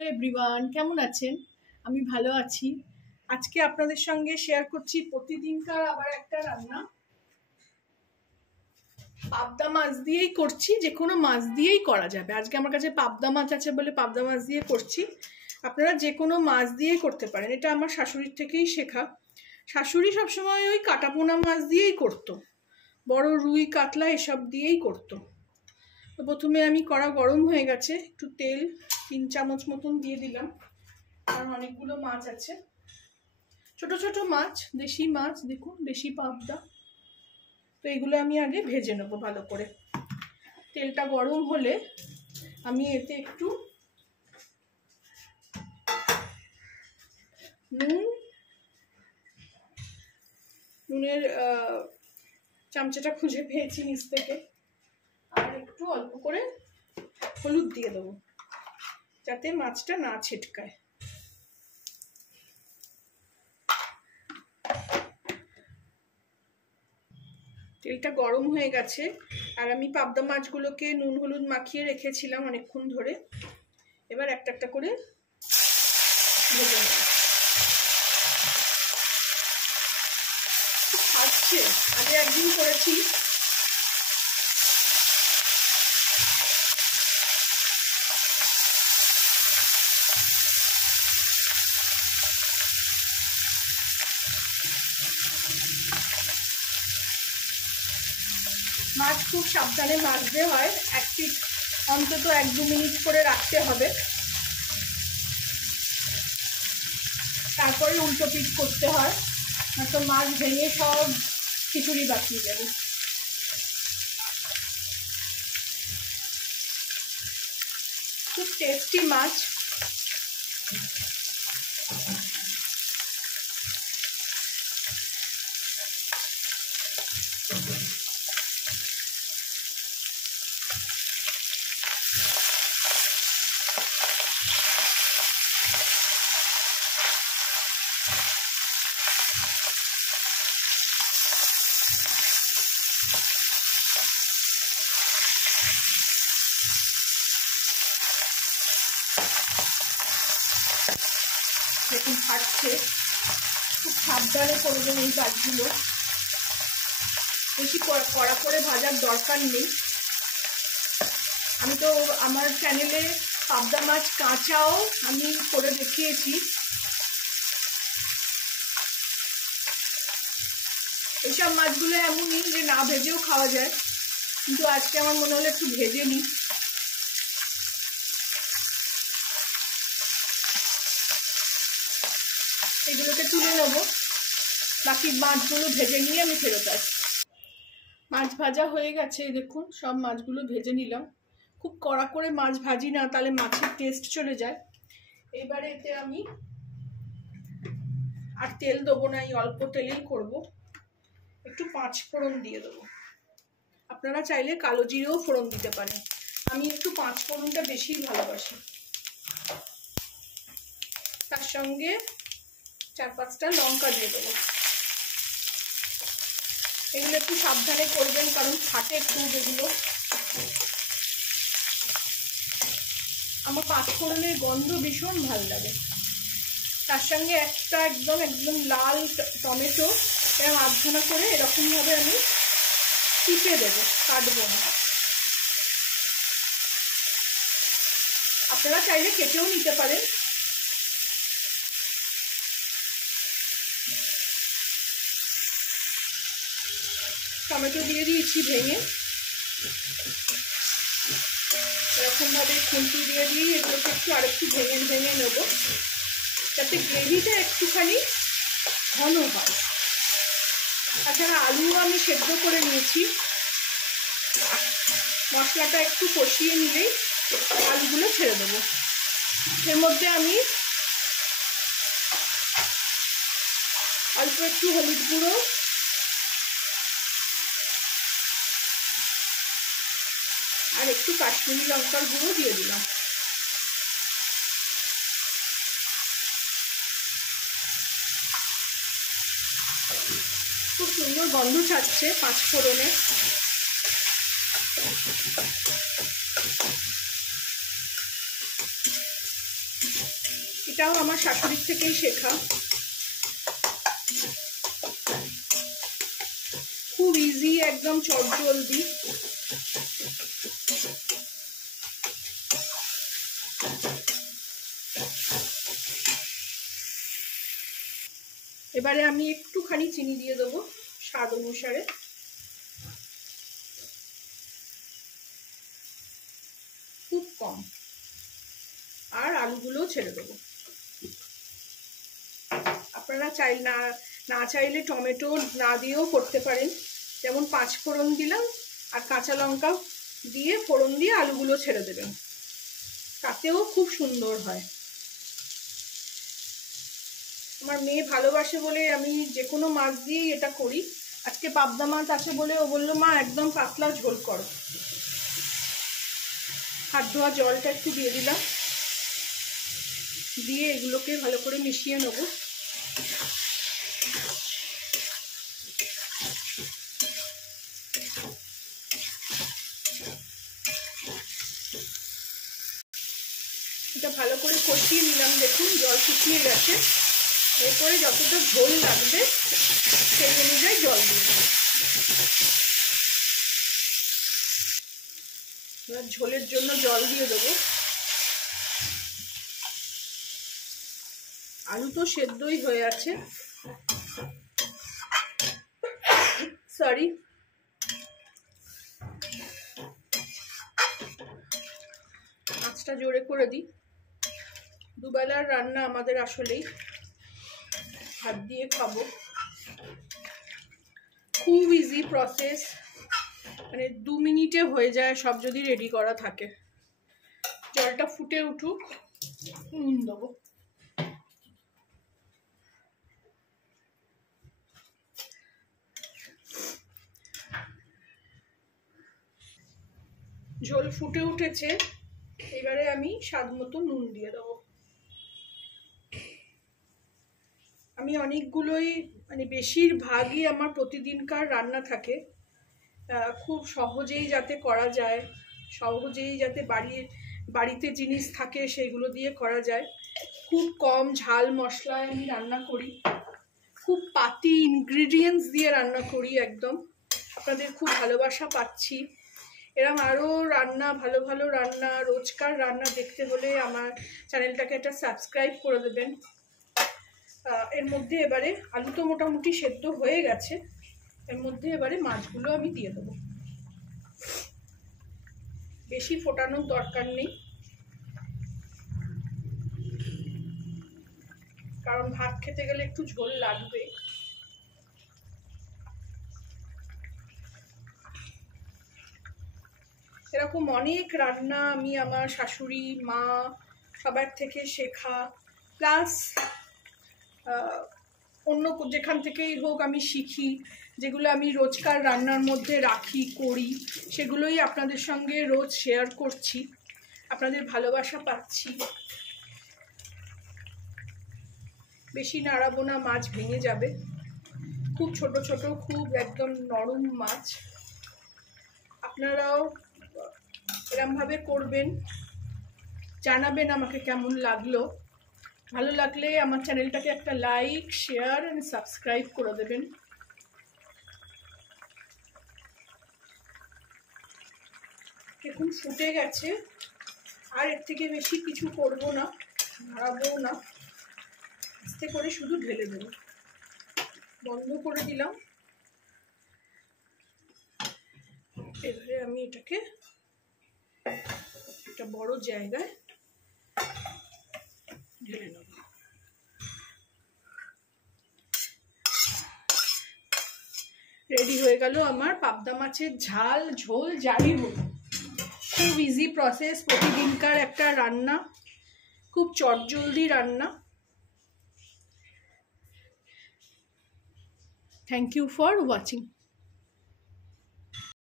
Everyone, কেমন আছেন? আমি ভালো আছি। আজকে আপনাদের সঙ্গে শেয়ার করছি প্রতিদিনকার আবার একটা রান্না। পাবদা মাছ দিয়েই করছি, যে কোনো মাছ দিয়েই করা যাবে। আজকে আমার কাছে পাবদা মাছ আছে বলে পাবদা মাছ দিয়ে করছি। আপনারা যে কোনো মাছ দিয়েই করতে পারেন, এটা আমার শাশুড়ির থেকেই শেখা। শাশুড়ি সবসময় ওই কাটাপোনা মাছ দিয়েই করতো, বড় রুই কাতলা এসব দিয়েই করতো। তো প্রথমে আমি কড়া গরম হয়ে গেছে, একটু তেল 3 চামচ মতন দিয়ে দিলাম, কারণ অনেকগুলো মাছ আছে। ছোট ছোট মাছ, দেশি মাছ, দেখুন দেশি পাবদা। তো এগুলো আমি আগে ভেজে নেব ভালো করে। তেলটা গরম হলে আমি এতে একটু নুনের চামচাটা খুঁজে পেয়েছি নিচ থেকে, আর একটু অল্প করে হলুদ দিয়ে দেবো, যাতে মাছটা না ছিটকায়। তেলটা গরম হয়ে গেছে, আর আমি পাবদা মাছগুলোকে নুন হলুদ মাখিয়ে রেখেছিলাম অনেকক্ষণ ধরে। এবার একটা একটা করে ভেজে নেব। আজকে আগে একদিন করেছি, মাছ খুব সাবধানে ভাজতে হয়, এক পিঠ অন্তত 1-2 মিনিট করে রাখতে হবে, তারপরে উল্টো পিঠ করতে হয়, নয়তো মাছ ভেঙে সব খিচুড়ি বাকিয়ে যাবে। খুব টেস্টি মাছ। দেখুন ফাটছে, খুব সাবধানে করবেন এই কাজগুলো, বেশি কড়া করে ভাজার দরকার নেই। আমি তো আমার চ্যানেলে পাবদা মাছ কাঁচাও আমি করে দেখিয়েছি। এইসব মাছগুলো এমনই যে না ভেজেও খাওয়া যায়, কিন্তু আজকে আমার মনে হলো একটু ভেজে নিই। এগুলোকে তুলে নেব, বাকি মাছগুলো ভেজে নিয়ে আমি ফেরত আসি। মাছ ভাজা হয়ে গেছে, দেখুন সব মাছগুলো ভেজে নিলাম। খুব কড়া করে মাছ ভাজি না, তাহলে মাছের টেস্ট চলে যায়। এবারে এতে আমি আর তেল দেবো না, এই অল্প তেলেই করব। একটু 5 ফোড়ন দিয়ে দেবো, আপনারা চাইলে কালো জিরেও ফোড়ন দিতে পারেন, আমি একটু 5 ফোড়নটা বেশি ভালোবাসি। তার সঙ্গে 4-5টা লঙ্কা দিয়ে দেবো। এগুলো একটু সাবধানে করবেন, কারণ ফাটে খুব এগুলো। আমার 5 ফোড়নের গন্ধ ভীষণ ভালো লাগে। তার সঙ্গে একটা একদম লাল টমেটো এরকম আধখানা করে এরকমভাবে আমি চিপে দেবো, কাটবো না। আপনারা চাইলে কেটেও নিতে পারেন। টমেটো দিয়ে দিয়েছি ভেঙে, এরকমভাবে খুন্তি দিয়ে দিয়ে এগুলোকে একটু আরেকটু ভেঙে নেবো, যাতে গ্রেভিটা একটুখানি ঘন হয়। তাছাড়া আলুও আমি সেদ্ধ করে নিয়েছি, মশলাটা একটু কষিয়ে নিলেই আলুগুলো ছেড়ে দেবো। এর মধ্যে আমি অল্প একটু হলুদ গুঁড়ো আর একটু কাশ্মীরি লঙ্কার গুঁড়ো দিয়ে দিলাম। খুব সুন্দর গন্ধ ছাড়ছে 5 ফোড়নে। এটাও আমার শাশুড়ির থেকেই শেখা। খুব ইজি, একদম চটজলদি। এবারে আমি একটুখানি চিনি দিয়ে দেবো স্বাদ অনুসারে। খুব কম। আর আলুগুলো ছেড়ে দেবো। আপনারা না চাইলে টমেটো না দিয়েও করতে পারেন। যেমন 5 ফোড়ন দিলাম আর কাঁচা লঙ্কা দিয়ে ফোড়ন দিয়ে আলুগুলো ছেড়ে দেবেন, তাতেও খুব সুন্দর হয়। আমার মেয়ে ভালোবাসে বলে আমি যে কোনো মাছ দিয়েই এটা করি। আজকে পাবদা মাছ আছে বলে ও বললো মা একদম পাতলা ঝোল করো। হাত ধোয়া জলটা একটু দিয়ে দিলাম, দিয়ে এগুলোকে ভালো করে মিশিয়ে নেব। এটা ভালো করে কষিয়ে নিলাম। দেখুন জল শুকিয়ে গেছে। এরপরে যতটা ঝোল লাগবে সেই অনুযায়ী জল দিয়ে দেবো। এবার ঝোলের জন্য জল দিয়ে দেবো। আলু তো সেদ্ধই হয়ে আছে, সরি। আঁচটা জোরে করে দিই। দুবেলার রান্না আমাদের আসলেই হাত দিয়ে খাবো। খুব ইজি প্রসেস, মানে 2 মিনিটে হয়ে যায় সব যদি রেডি করা থাকে। জলটা ফুটে উঠুক, নুন দেবো। ঝোল ফুটে উঠেছে, এবারে আমি স্বাদ মতো নুন দিয়ে দেবো। আমি অনেকগুলোই, মানে বেশিরভাগই আমার প্রতিদিনকার রান্না থাকে। খুব সহজেই যাতে করা যায়, সহজেই যাতে বাড়িতে জিনিস থাকে সেইগুলো দিয়ে করা যায়। খুব কম ঝাল মশলায় আমি রান্না করি, খুব পাতি ইনগ্রিডিয়েন্টস দিয়ে রান্না করি একদম। আপনাদের খুব ভালোবাসা পাচ্ছি। এরকম আরও রান্না, ভালো ভালো রান্না, রোজকার রান্না দেখতে হলে আমার চ্যানেলটাকে একটা সাবস্ক্রাইব করে দেবেন। এর মধ্যে এবারে আলু তো মোটামুটি সেদ্ধ হয়ে গেছে, এর মধ্যে এবারে মাছগুলো আমি দিয়ে দেবো। বেশি ফোটানোর দরকার নেই, কারণ ভাত খেতে গেলে একটু ঝোল লাগবে। এরকম অনেক রান্না আমি আমার শাশুড়ি মা সবার থেকে শেখা, প্লাস অন্য যেখান থেকেই হোক আমি শিখি, যেগুলো আমি রোজকার রান্নার মধ্যে রাখি করি, সেগুলোই আপনাদের সঙ্গে রোজ শেয়ার করছি। আপনাদের ভালোবাসা পাচ্ছি। বেশি নাড়াবো না, মাছ ভেঙে যাবে। খুব ছোট ছোট, খুব একদম নরম মাছ। আপনারাও এরমভাবে করবেন, জানাবেন আমাকে কেমন লাগলো। ভালো লাগলে আমার চ্যানেলটাকে একটা লাইক, শেয়ার এন্ড সাবস্ক্রাইব করে দেবেন। এখন ফুটে গেছে, আর এর থেকে বেশি কিছু করব না, নাড়াবো না, আস্তে করে শুধু ঢেলে দেবো। বন্ধ করে দিলাম। এবারে আমি এটাকে একটা বড় জায়গায় ঢেলে নেব। রেডি হয়ে গেল আমার পাবদা মাছের ঝাল, ঝোল যাই হোক। খুব ইজি প্রসেস, প্রতিদিনকার একটা রান্না, খুব চটজলদি রান্না। Thank you for watching.